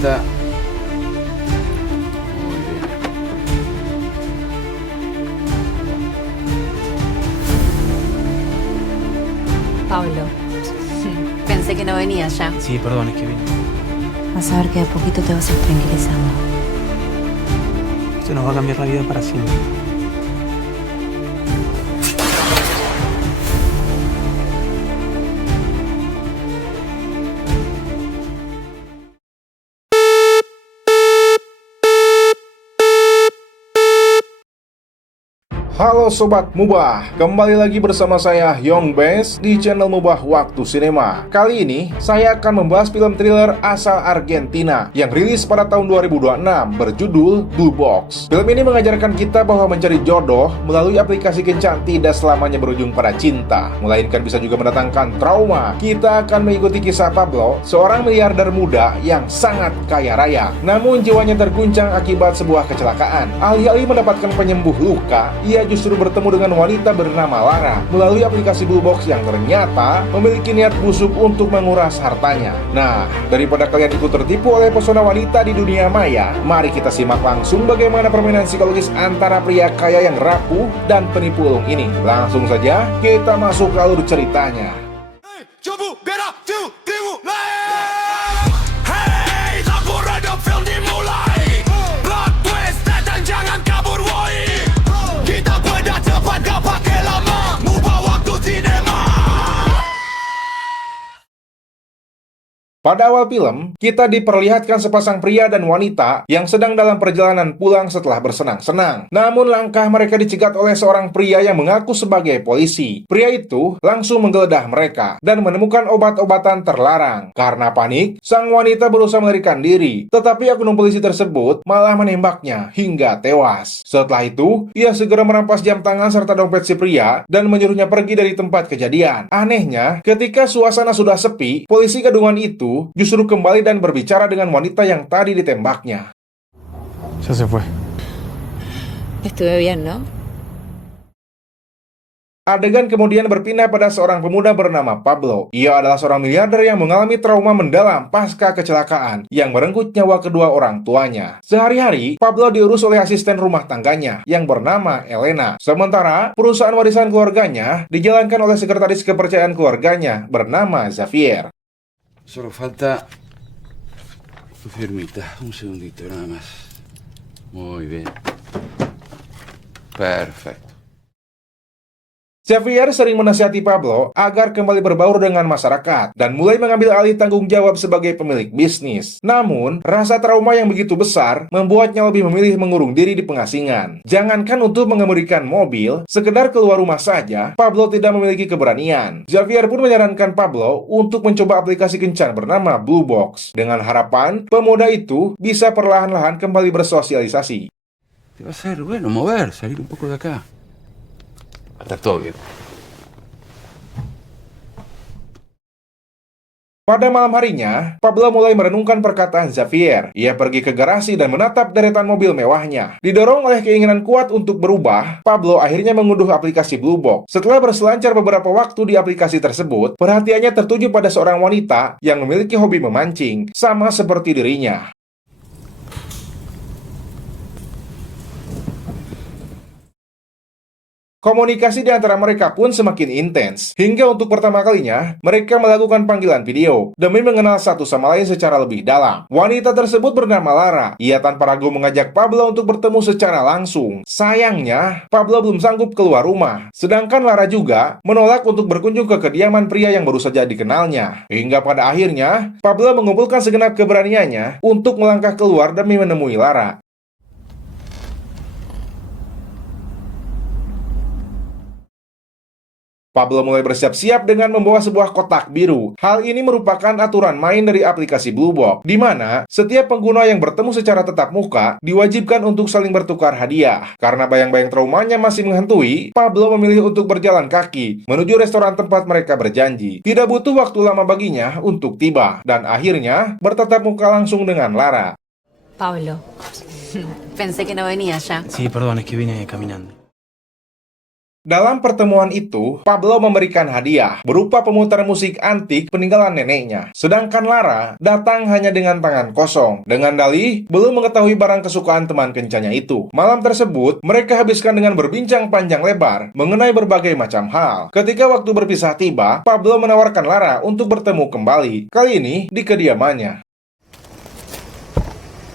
falta. Muy bien. Pablo, pensé que no venía ya. Sí, perdón, es que vine. Vas a ver que de a poquito te vas a ir tranquilizando. Esto nos va a cambiar la vida para siempre. Halo Sobat Mubah, kembali lagi bersama saya Young Best di channel Mubah Waktu Sinema. Kali ini saya akan membahas film thriller asal Argentina yang rilis pada tahun 2026 berjudul Blue Box. Film ini mengajarkan kita bahwa mencari jodoh melalui aplikasi kencan tidak selamanya berujung pada cinta, melainkan bisa juga mendatangkan trauma. Kita akan mengikuti kisah Pablo, seorang miliarder muda yang sangat kaya raya. Namun jiwanya terguncang akibat sebuah kecelakaan. Alih-alih mendapatkan penyembuh luka, ia justru bertemu dengan wanita bernama Lara melalui aplikasi Blue Box yang ternyata memiliki niat busuk untuk menguras hartanya. Nah, daripada kalian ikut tertipu oleh pesona wanita di dunia maya, mari kita simak langsung bagaimana permainan psikologis antara pria kaya yang rapuh dan penipu ulung ini. Langsung saja kita masuk ke alur ceritanya. Coba berak tu dimulai. Hey, lagu random film dimulai. Plot twist dan jangan kabur woi. Kita bedah cepat gak pakai lama. Mubah waktu sinema. Pada awal film, kita diperlihatkan sepasang pria dan wanita yang sedang dalam perjalanan pulang setelah bersenang-senang. Namun langkah mereka dicegat oleh seorang pria yang mengaku sebagai polisi. Pria itu langsung menggeledah mereka dan menemukan obat-obatan terlarang. Karena panik, sang wanita berusaha melarikan diri. Tetapi oknum polisi tersebut malah menembaknya hingga tewas. Setelah itu, ia segera merampas jam tangan serta dompet si pria dan menyuruhnya pergi dari tempat kejadian. Anehnya, ketika suasana sudah sepi, polisi gadungan itu justru kembali dan berbicara dengan wanita yang tadi ditembaknya. Ya se fue. Estuve bien, ¿no? Adegan kemudian berpindah pada seorang pemuda bernama Pablo. Ia adalah seorang miliarder yang mengalami trauma mendalam pasca kecelakaan yang merenggut nyawa kedua orang tuanya. Sehari-hari, Pablo diurus oleh asisten rumah tangganya yang bernama Elena. Sementara, perusahaan warisan keluarganya dijalankan oleh sekretaris kepercayaan keluarganya bernama Xavier. Solo falta tu firmita. Un segundito nada más. Muy bien. Perfecto. Xavier sering menasihati Pablo agar kembali berbaur dengan masyarakat dan mulai mengambil alih tanggung jawab sebagai pemilik bisnis. Namun, rasa trauma yang begitu besar membuatnya lebih memilih mengurung diri di pengasingan. Jangankan untuk mengemudikan mobil, sekedar keluar rumah saja, Pablo tidak memiliki keberanian. Xavier pun menyarankan Pablo untuk mencoba aplikasi kencan bernama Blue Box, dengan harapan pemuda itu bisa perlahan-lahan kembali bersosialisasi. Te va a ser bueno mover, salir un poco de acá. Está todo bien. Pada malam harinya, Pablo mulai merenungkan perkataan Xavier. Ia pergi ke garasi dan menatap deretan mobil mewahnya. Didorong oleh keinginan kuat untuk berubah, Pablo akhirnya mengunduh aplikasi Blue Box. Setelah berselancar beberapa waktu di aplikasi tersebut, perhatiannya tertuju pada seorang wanita yang memiliki hobi memancing, sama seperti dirinya. Komunikasi di antara mereka pun semakin intens, hingga untuk pertama kalinya, mereka melakukan panggilan video, demi mengenal satu sama lain secara lebih dalam. Wanita tersebut bernama Lara. Ia tanpa ragu mengajak Pablo untuk bertemu secara langsung. Sayangnya, Pablo belum sanggup keluar rumah, sedangkan Lara juga menolak untuk berkunjung ke kediaman pria yang baru saja dikenalnya. Hingga pada akhirnya, Pablo mengumpulkan segenap keberaniannya untuk melangkah keluar demi menemui Lara. Pablo mulai bersiap-siap dengan membawa sebuah kotak biru. Hal ini merupakan aturan main dari aplikasi Blue Box, di mana setiap pengguna yang bertemu secara tatap muka diwajibkan untuk saling bertukar hadiah. Karena bayang-bayang traumanya masih menghantui, Pablo memilih untuk berjalan kaki menuju restoran tempat mereka berjanji. Tidak butuh waktu lama baginya untuk tiba, dan akhirnya bertatap muka langsung dengan Lara. Pablo, pensé que no venía ya. Sí, perdón, es que vine caminando. Dalam pertemuan itu, Pablo memberikan hadiah berupa pemutar musik antik peninggalan neneknya. Sedangkan Lara datang hanya dengan tangan kosong, dengan dalih belum mengetahui barang kesukaan teman kencannya itu. Malam tersebut, mereka habiskan dengan berbincang panjang lebar mengenai berbagai macam hal. Ketika waktu berpisah tiba, Pablo menawarkan Lara untuk bertemu kembali, kali ini di kediamannya.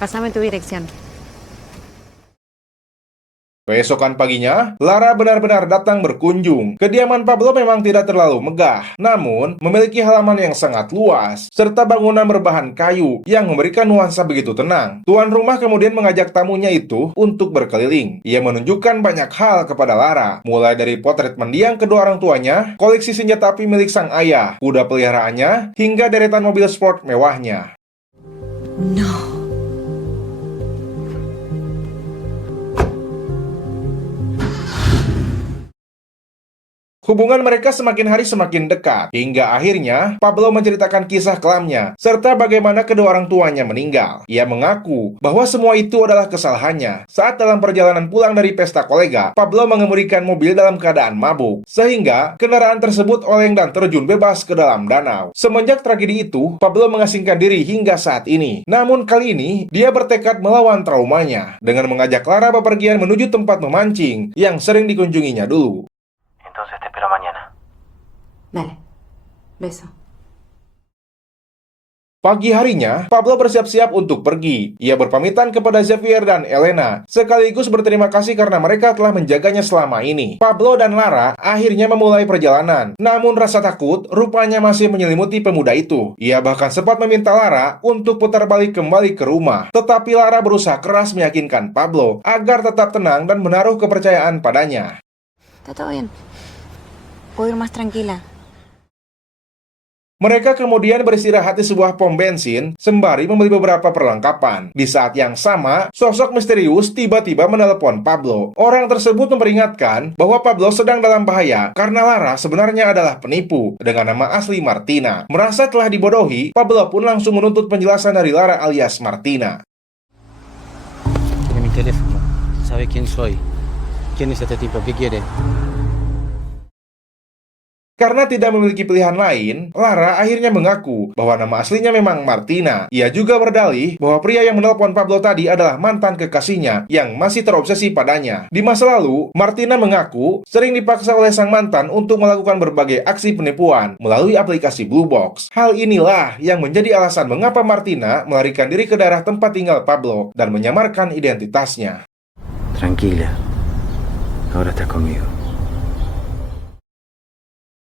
Pásame tu dirección. Keesokan paginya, Lara benar-benar datang berkunjung. Kediaman Pablo memang tidak terlalu megah, namun memiliki halaman yang sangat luas, serta bangunan berbahan kayu yang memberikan nuansa begitu tenang. Tuan rumah kemudian mengajak tamunya itu untuk berkeliling. Ia menunjukkan banyak hal kepada Lara, mulai dari potret mendiang kedua orang tuanya, koleksi senjata api milik sang ayah, kuda peliharaannya, hingga deretan mobil sport mewahnya. No. Hubungan mereka semakin hari semakin dekat, hingga akhirnya Pablo menceritakan kisah kelamnya, serta bagaimana kedua orang tuanya meninggal. Ia mengaku bahwa semua itu adalah kesalahannya. Saat dalam perjalanan pulang dari pesta kolega, Pablo mengemudikan mobil dalam keadaan mabuk, sehingga kendaraan tersebut oleng dan terjun bebas ke dalam danau. Semenjak tragedi itu, Pablo mengasingkan diri hingga saat ini. Namun kali ini, dia bertekad melawan traumanya, dengan mengajak Lara bepergian menuju tempat memancing yang sering dikunjunginya dulu. Entonces te espero mañana. Dale. Beso. Pagi harinya, Pablo bersiap-siap untuk pergi. Ia berpamitan kepada Xavier dan Elena, sekaligus berterima kasih karena mereka telah menjaganya selama ini. Pablo dan Lara akhirnya memulai perjalanan. Namun rasa takut rupanya masih menyelimuti pemuda itu. Ia bahkan sempat meminta Lara untuk putar balik kembali ke rumah. Tetapi Lara berusaha keras meyakinkan Pablo agar tetap tenang dan menaruh kepercayaan padanya. Está todo bien. Puedo ir más tranquila. Mereka kemudian beristirahat di sebuah pom bensin sembari membeli beberapa perlengkapan. Di saat yang sama, sosok misterius tiba-tiba menelepon Pablo. Orang tersebut memperingatkan bahwa Pablo sedang dalam bahaya karena Lara sebenarnya adalah penipu dengan nama asli Martina. Merasa telah dibodohi, Pablo pun langsung menuntut penjelasan dari Lara alias Martina. Tiene mi teléfono. Sabe quién soy. ¿Quién es este tipo? ¿Qué quiere? Karena tidak memiliki pilihan lain, Lara akhirnya mengaku bahwa nama aslinya memang Martina. Ia juga berdalih bahwa pria yang menelpon Pablo tadi adalah mantan kekasihnya yang masih terobsesi padanya. Di masa lalu, Martina mengaku sering dipaksa oleh sang mantan untuk melakukan berbagai aksi penipuan melalui aplikasi Blue Box. Hal inilah yang menjadi alasan mengapa Martina melarikan diri ke daerah tempat tinggal Pablo dan menyamarkan identitasnya. Tranquila. Ahora estás conmigo.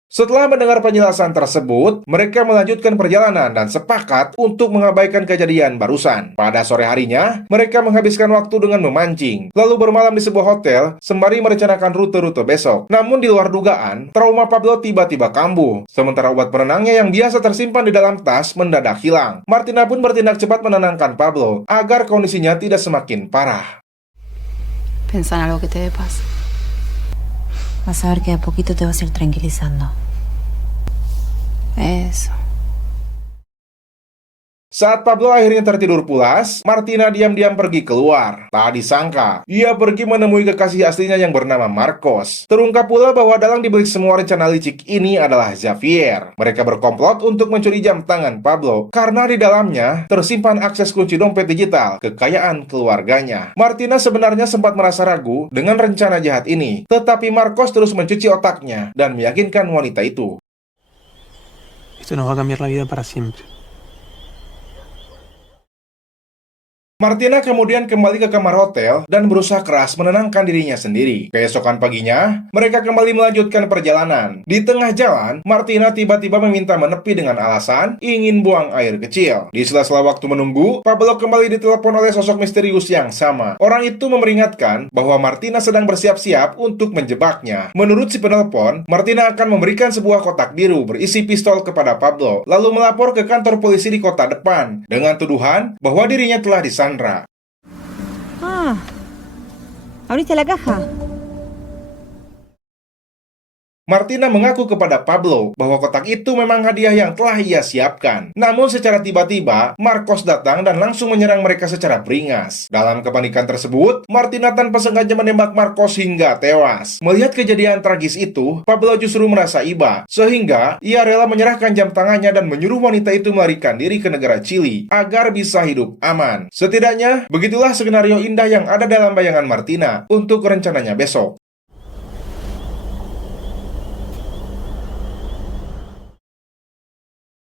Setelah mendengar penjelasan tersebut, mereka melanjutkan perjalanan dan sepakat untuk mengabaikan kejadian barusan. Pada sore harinya, mereka menghabiskan waktu dengan memancing, lalu bermalam di sebuah hotel sembari merencanakan rute-rute besok. Namun di luar dugaan, trauma Pablo tiba-tiba kambuh, sementara obat penenangnya yang biasa tersimpan di dalam tas mendadak hilang. Martina pun bertindak cepat menenangkan Pablo agar kondisinya tidak semakin parah. Pensá en algo que te dé paz. Vas a ver que de a poquito te vas a ir tranquilizando. Eso. Saat Pablo akhirnya tertidur pulas, Martina diam-diam pergi keluar. Tak disangka, ia pergi menemui kekasih aslinya yang bernama Marcos. Terungkap pula bahwa dalang dibalik semua rencana licik ini adalah Xavier. Mereka berkomplot untuk mencuri jam tangan Pablo, karena di dalamnya tersimpan akses kunci dompet digital kekayaan keluarganya. Martina sebenarnya sempat merasa ragu dengan rencana jahat ini, tetapi Marcos terus mencuci otaknya dan meyakinkan wanita itu. Esto nos va a cambiar la vida para siempre. Martina kemudian kembali ke kamar hotel dan berusaha keras menenangkan dirinya sendiri. Keesokan paginya, mereka kembali melanjutkan perjalanan. Di tengah jalan, Martina tiba-tiba meminta menepi dengan alasan ingin buang air kecil. Di sela-sela waktu menunggu, Pablo kembali ditelepon oleh sosok misterius yang sama. Orang itu memperingatkan bahwa Martina sedang bersiap-siap untuk menjebaknya. Menurut si penelpon, Martina akan memberikan sebuah kotak biru berisi pistol kepada Pablo, lalu melapor ke kantor polisi di kota depan dengan tuduhan bahwa dirinya telah disandra. Ah, ¿abriste la caja? Martina mengaku kepada Pablo bahwa kotak itu memang hadiah yang telah ia siapkan. Namun secara tiba-tiba, Marcos datang dan langsung menyerang mereka secara beringas. Dalam kepanikan tersebut, Martina tanpa sengaja menembak Marcos hingga tewas. Melihat kejadian tragis itu, Pablo justru merasa iba, sehingga ia rela menyerahkan jam tangannya dan menyuruh wanita itu melarikan diri ke negara Chili agar bisa hidup aman. Setidaknya, begitulah skenario indah yang ada dalam bayangan Martina untuk rencananya besok.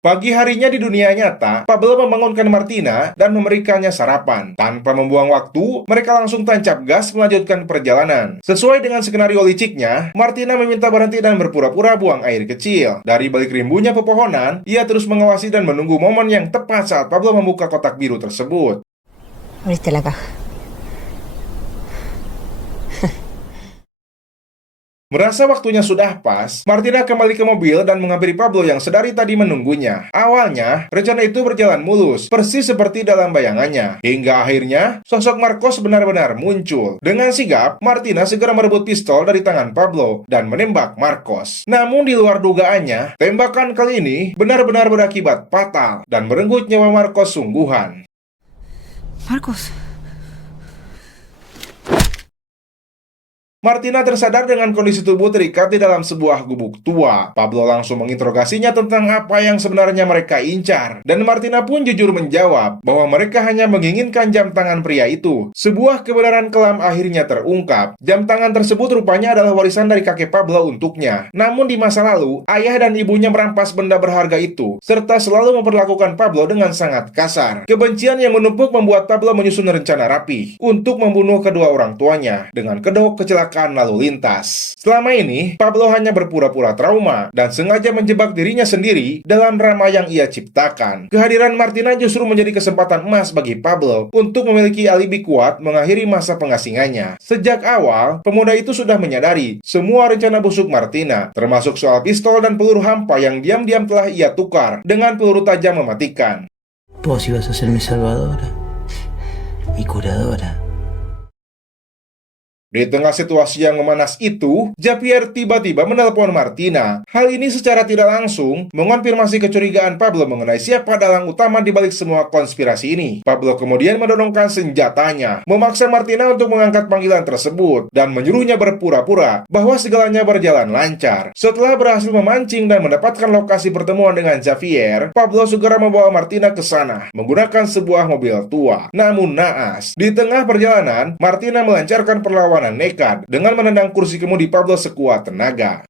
Pagi harinya di dunia nyata, Pablo membangunkan Martina dan memberikannya sarapan. Tanpa membuang waktu, mereka langsung tancap gas melanjutkan perjalanan. Sesuai dengan skenario liciknya, Martina meminta berhenti dan berpura-pura buang air kecil. Dari balik rimbunya pepohonan, ia terus mengawasi dan menunggu momen yang tepat saat Pablo membuka kotak biru tersebut. Abriste la caja. Merasa waktunya sudah pas, Martina kembali ke mobil dan menghampiri Pablo yang sedari tadi menunggunya. Awalnya, rencana itu berjalan mulus, persis seperti dalam bayangannya. Hingga akhirnya, sosok Marcos benar-benar muncul. Dengan sigap, Martina segera merebut pistol dari tangan Pablo dan menembak Marcos. Namun di luar dugaannya, tembakan kali ini benar-benar berakibat fatal dan merenggut nyawa Marcos sungguhan. Marcos. Martina tersadar dengan kondisi tubuh terikat di dalam sebuah gubuk tua. Pablo langsung menginterogasinya tentang apa yang sebenarnya mereka incar. Dan Martina pun jujur menjawab bahwa mereka hanya menginginkan jam tangan pria itu. Sebuah kebenaran kelam akhirnya terungkap. Jam tangan tersebut rupanya adalah warisan dari kakek Pablo untuknya. Namun di masa lalu, ayah dan ibunya merampas benda berharga itu, serta selalu memperlakukan Pablo dengan sangat kasar. Kebencian yang menumpuk membuat Pablo menyusun rencana rapi untuk membunuh kedua orang tuanya dengan kedok kecelakaan lalu lintas. Selama ini, Pablo hanya berpura-pura trauma dan sengaja menjebak dirinya sendiri dalam drama yang ia ciptakan. Kehadiran Martina justru menjadi kesempatan emas bagi Pablo untuk memiliki alibi kuat mengakhiri masa pengasingannya. Sejak awal, pemuda itu sudah menyadari semua rencana busuk Martina, termasuk soal pistol dan peluru hampa yang diam-diam telah ia tukar dengan peluru tajam mematikan. Vos ibas a ser mi salvadora, mi curadora. Di tengah situasi yang memanas itu, Javier tiba-tiba menelpon Martina. Hal ini secara tidak langsung mengonfirmasi kecurigaan Pablo mengenai siapa dalang utama di balik semua konspirasi ini. Pablo kemudian mendorongkan senjatanya, memaksa Martina untuk mengangkat panggilan tersebut, dan menyuruhnya berpura-pura bahwa segalanya berjalan lancar. Setelah berhasil memancing dan mendapatkan lokasi pertemuan dengan Javier, Pablo segera membawa Martina ke sana menggunakan sebuah mobil tua. Namun naas, di tengah perjalanan, Martina melancarkan perlawanan nekat dengan menendang kursi kemudi Pablo sekuat tenaga.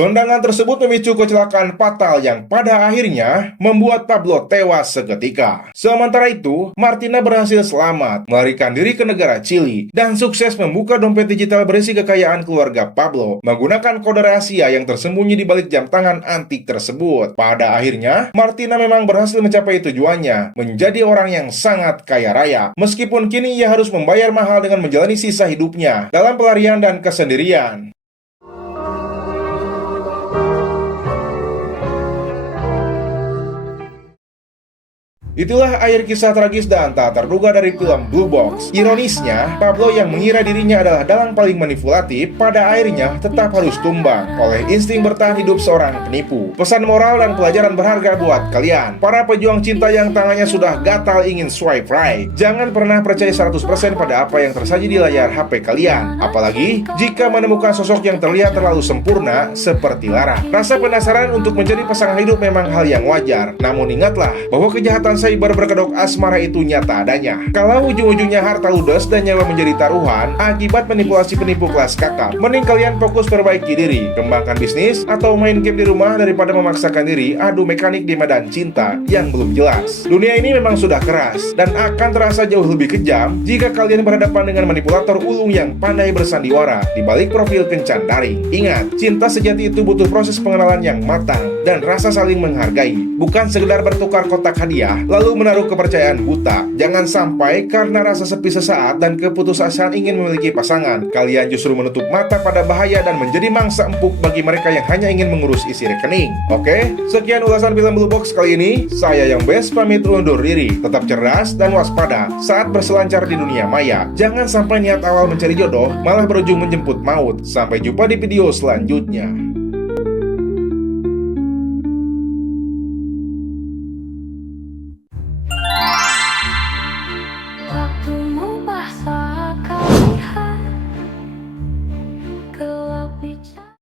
Tendangan tersebut memicu kecelakaan fatal yang pada akhirnya membuat Pablo tewas seketika. Sementara itu, Martina berhasil selamat, melarikan diri ke negara Chili, dan sukses membuka dompet digital berisi kekayaan keluarga Pablo menggunakan kode rahasia yang tersembunyi di balik jam tangan antik tersebut. Pada akhirnya, Martina memang berhasil mencapai tujuannya, menjadi orang yang sangat kaya raya, meskipun kini ia harus membayar mahal dengan menjalani sisa hidupnya dalam pelarian dan kesendirian. Itulah akhir kisah tragis dan tak terduga dari film Blue Box. Ironisnya, Pablo yang mengira dirinya adalah dalang paling manipulatif, pada akhirnya tetap harus tumbang oleh insting bertahan hidup seorang penipu. Pesan moral dan pelajaran berharga buat kalian, para pejuang cinta yang tangannya sudah gatal ingin swipe right. Jangan pernah percaya 100% pada apa yang tersaji di layar HP kalian. Apalagi jika menemukan sosok yang terlihat terlalu sempurna seperti Lara. Rasa penasaran untuk menjadi pasangan hidup memang hal yang wajar. Namun ingatlah bahwa kejahatan cyber berkedok asmara itu nyata adanya. Kalau ujung-ujungnya harta ludes dan nyawa menjadi taruhan akibat manipulasi penipu kelas kakap, mending kalian fokus perbaiki diri, kembangkan bisnis, atau main game di rumah daripada memaksakan diri adu mekanik di medan cinta yang belum jelas. Dunia ini memang sudah keras dan akan terasa jauh lebih kejam jika kalian berhadapan dengan manipulator ulung yang pandai bersandiwara di balik profil kencan daring. Ingat, cinta sejati itu butuh proses pengenalan yang matang dan rasa saling menghargai, bukan sekedar bertukar kotak hadiah lalu menaruh kepercayaan buta. Jangan sampai karena rasa sepi sesaat dan keputusasaan ingin memiliki pasangan, kalian justru menutup mata pada bahaya dan menjadi mangsa empuk bagi mereka yang hanya ingin mengurus isi rekening. Oke, sekian ulasan film Blue Box kali ini. Saya yang best pamit undur diri. Tetap cerdas dan waspada saat berselancar di dunia maya. Jangan sampai niat awal mencari jodoh malah berujung menjemput maut. Sampai jumpa di video selanjutnya.